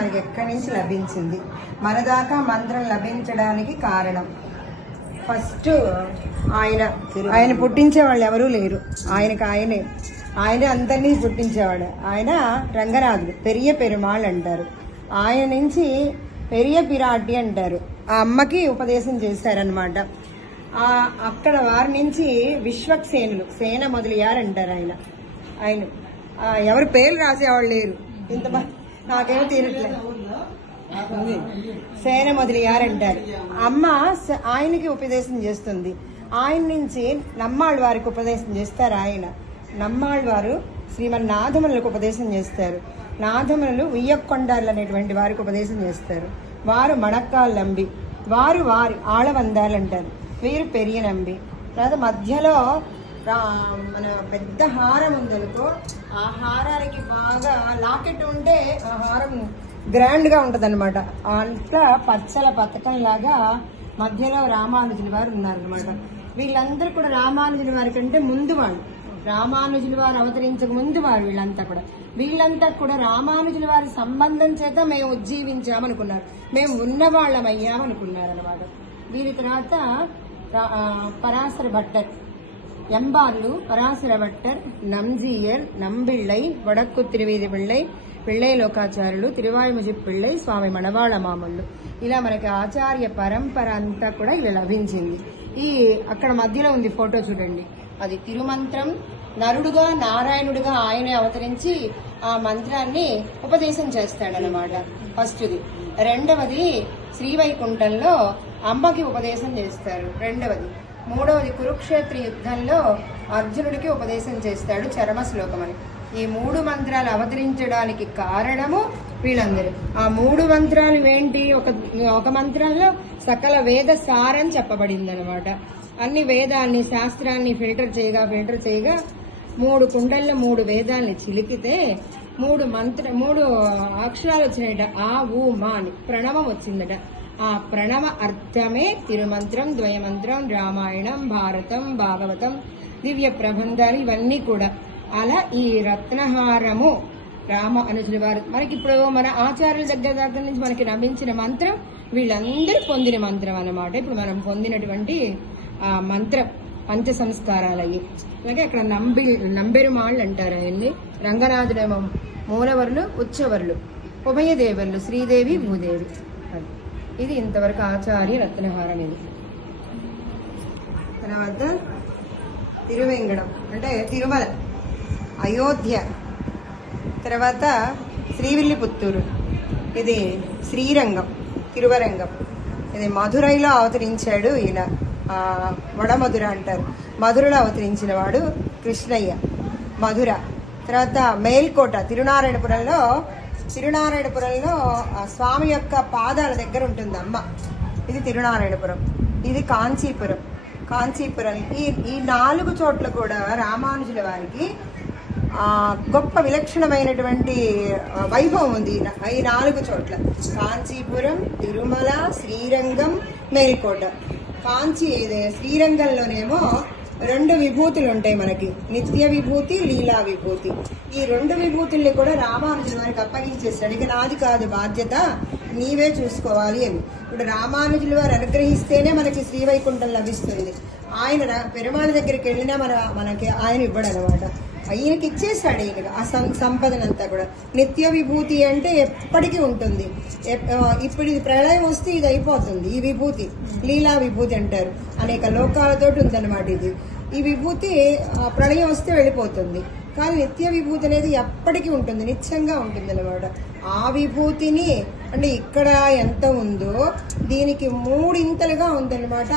మనకి ఎక్కడి నుంచి లభించింది, మన దాకా మంత్రం లభించడానికి కారణం ఫస్ట్ ఆయన పుట్టించే వాళ్ళు ఎవరూ లేరు, ఆయనే అందరినీ పుట్టించేవాడు. ఆయన రంగనాథుడు, పెరియ పెరుమాళ్ అంటారు. ఆయన నుంచి పెరియ పిరాటి అంటారు. ఆ అమ్మకి ఉపదేశం చేశారనమాట. అక్కడ వారి నుంచి విశ్వక్సేనులు, సేన మొదలయ్యారంటారు. ఆయన ఎవరు పేర్లు రాసేవాళ్ళు లేరు, ఇంతమంది నాకేమో తీరట్లేదు. సేన మొదలయ్యారంటారు. అమ్మ ఆయనకి ఉపదేశం చేస్తుంది. ఆయన నుంచి నమ్మాళ్ళ వారికి ఉపదేశం చేస్తారు. నమ్మాళ్ళ వారు శ్రీమన్నాథములకు ఉపదేశం చేస్తారు. నాథములు ఉయ్యకొండాలు అనేటువంటి వారికి ఉపదేశం చేస్తారు. వారు మణక్కాలు నంబి, వారి ఆళవందాలంటారు. వీరు పెరియ నంబి. తర్వాత మధ్యలో మన పెద్ద హారం ఉందనుకో, ఆ హారానికి బాగా లాకెట్ ఉంటే ఆ హారం గ్రాండ్ గా ఉంటది అనమాట. అంతా పచ్చల పథకం లాగా మధ్యలో రామానుజుల వారు ఉన్నారనమాట. వీళ్ళందరూ కూడా రామానుజుల వారి కంటే ముందు వాళ్ళు, రామానుజుల వారు అవతరించక ముందు వారు. వీళ్ళంతా కూడా రామానుజుల వారి సంబంధం చేత మేము ఉజ్జీవించామనుకున్నారు, మేము ఉన్నవాళ్ళమయ్యామనుకున్నారు అనమాట. వీరి తర్వాత పరాశర భట్టర్, ఎంబార్లు, పరాశర భట్టర్, నంజీయర్, నంబిళ్ళై, వడక్కు తిరువీధి పిళ్ళై, పిళ్ళై లోకాచార్యులు, తిరువాయుముజి పిళ్ళై, స్వామి మణవాళ మామూళ్ళు. ఇలా మనకి ఆచార్య పరంపర అంతా కూడా ఇలా లభించింది. అక్కడ మధ్యలో ఉంది ఫోటో చూడండి, అది తిరుమంత్రం. నరుడుగా నారాయణుడిగా ఆయనే అవతరించి ఆ మంత్రాన్ని ఉపదేశం చేస్తాడనమాట. ఫస్ట్ది. రెండవది శ్రీవైకుంఠంలో అమ్మకి ఉపదేశం చేస్తారు. మూడవది కురుక్షేత్ర యుద్ధంలో అర్జునుడికి ఉపదేశం చేస్తాడు చరమ శ్లోకం అని. ఈ 3 మంత్రాలు అవతరించడానికి కారణము వీళ్ళందరూ. ఆ 3 మంత్రాలు ఏంటి? ఒక మంత్రంలో సకల వేద సారం చెప్పబడింది అనమాట. అన్ని వేదాన్ని, శాస్త్రాన్ని ఫిల్టర్ చేయగా 3 కుండల్లో 3 వేదాల్ని చిలికితే 3 అక్షరాలు వచ్చినాయట. ఆ ఊ మా అని ప్రణవం వచ్చిందట. ఆ ప్రణవ అర్థమే తిరుమంత్రం, ద్వయమంత్రం, రామాయణం, భారతం, భాగవతం, దివ్య ప్రబంధాలు ఇవన్నీ కూడా. అలా ఈ రత్నహారము రామానుజుల వారు మనకి ఇప్పుడు మన ఆచార్యుల దగ్గర నుంచి మనకి లభించిన మంత్రం వీళ్ళందరూ పొందిన మంత్రం అన్నమాట. ఇప్పుడు మనం పొందినటువంటి ఆ మంత్రం పంచ సంస్కారాలు అయ్యి. అలాగే అక్కడ నంబెరుమాళ్ళు అంటారు ఆయన్ని. రంగనాథుడేమో మూలవర్లు, ఉచ్చవర్లు, ఉభయదేవర్లు, శ్రీదేవి, భూదేవి. ఇది ఇంతవరకు ఆచార్య రత్నహారం. ఇది తర్వాత తిరువేంగడం అంటే తిరుమల, అయోధ్య, తర్వాత శ్రీవిల్లిపుత్తూరు, ఇది శ్రీరంగం, తిరువరంగం. ఇది మధురైలో అవతరించాడు ఈయన, వడమధుర అంటారు. మధురలో అవతరించిన వాడు కృష్ణయ్య, మధుర. తర్వాత మేల్కోట, తిరునారాయణపురంలో స్వామి యొక్క పాదాల దగ్గర ఉంటుంది అమ్మ. ఇది తిరునారాయణపురం. ఇది కాంచీపురం. ఈ 4 చోట్ల కూడా రామానుజుల వారికి గొప్ప విలక్షణమైనటువంటి వైభవం ఉంది. ఈ 4 చోట్ల కాంచీపురం, తిరుమల, శ్రీరంగం, మేల్కోట. శ్రీరంగంలోనేమో 2 విభూతులు ఉంటాయి మనకి, నిత్య విభూతి, లీలా విభూతి. ఈ 2 విభూతుల్ని కూడా రామానుజుల వారికి అప్పగించేస్తాడు. ఇక నాది కాదు బాధ్యత, నీవే చూసుకోవాలి అని. ఇప్పుడు రామానుజుల వారు అనుగ్రహిస్తేనే మనకి శ్రీవైకుంఠం లభిస్తుంది. ఆయన పెరుమాళ దగ్గరికి వెళ్ళినా మనకి ఆయన ఇవ్వడు అనమాట. ఈయనకి ఇచ్చేస్తాడు. ఈయనకి ఆ సంపదనంతా కూడా. నిత్య విభూతి అంటే ఎప్పటికీ ఉంటుంది. ఇప్పుడు ఇది ప్రళయం వస్తే ఇది అయిపోతుంది. ఈ విభూతి లీలా విభూతి అంటారు. అనేక లోకాలతోటి ఉందన్నమాట. ఈ విభూతి ప్రళయం వస్తే వెళ్ళిపోతుంది. కానీ నిత్య విభూతి అనేది ఎప్పటికీ ఉంటుంది, నిత్యంగా ఉంటుంది అన్నమాట. ఆ విభూతిని అంటే ఇక్కడ ఎంత ఉందో దీనికి 3 ఇంతలుగా ఉందన్నమాట.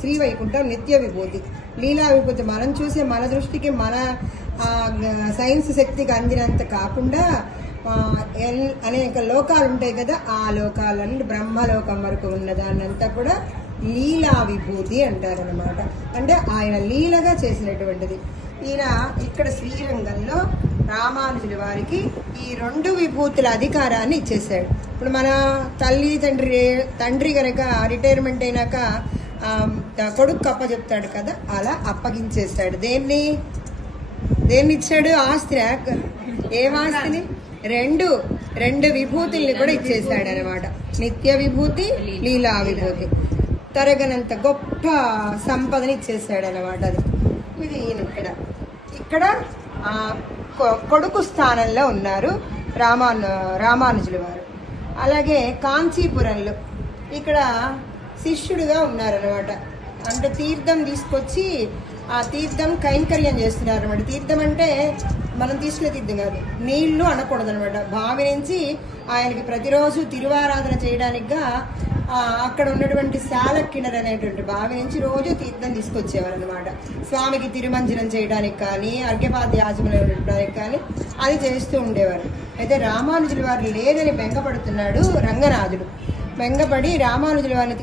శ్రీవైకుంఠం నిత్య విభూతి. లీలా విభూతి మనం చూసే మన దృష్టికి, మన సైన్స్ శక్తికి అందినంత కాకుండా అనేక లోకాలు ఉంటాయి కదా, ఆ లోకాలన్నీ బ్రహ్మలోకం వరకు ఉన్నదాన్నంతా కూడా లీలా విభూతి అంటారనమాట. అంటే ఆయన లీలగా చేసినటువంటిది. ఈయన ఇక్కడ శ్రీరంగంలో రామానుజుల వారికి ఈ 2 విభూతుల అధికారాన్ని ఇచ్చేసాడు. ఇప్పుడు మన తండ్రి కనుక రిటైర్మెంట్ అయినాక కొడుకు అప్పచెప్తాడు కదా, అలా అప్పగించేస్తాడు. దేన్ని ఇచ్చాడు? ఆస్తి. ఏం ఆస్తిని? 2 2 విభూతుల్ని కూడా ఇచ్చేసాడు అనమాట. నిత్య విభూతి, లీలా విభూతి, తరగనంత గొప్ప సంపదని ఇచ్చేసాడు అనమాట. అది ఇది ఇక్కడ కొడుకు స్థానంలో ఉన్నారు రామానుజుల వారు. అలాగే కాంచీపురంలో ఇక్కడ శిష్యుడిగా ఉన్నారనమాట. అంటే తీర్థం తీసుకొచ్చి ఆ తీర్థం కైంకర్యం చేస్తున్నారు అనమాట. తీర్థం అంటే మనం తీసుకునే తీర్థం కాదు, నీళ్లు అనకూడదు అనమాట. బావి నుంచి ఆయనకి ప్రతిరోజు తిరువారాధన చేయడానికిగా అక్కడ ఉన్నటువంటి శాలక్కిణర్ అనేటువంటి బావి నుంచి రోజు తీర్థం తీసుకొచ్చేవారు అనమాట. స్వామికి తిరుమంజనం చేయడానికి కానీ, అర్ఘ్యపాద్యాజములు ఇవ్వడానికి కానీ అది చేస్తూ ఉండేవారు. అయితే రామానుజుల వారు లేదని బెంగపడుతున్నాడు రంగనాథుడు. బెంగపడి రామానుజుల వారిని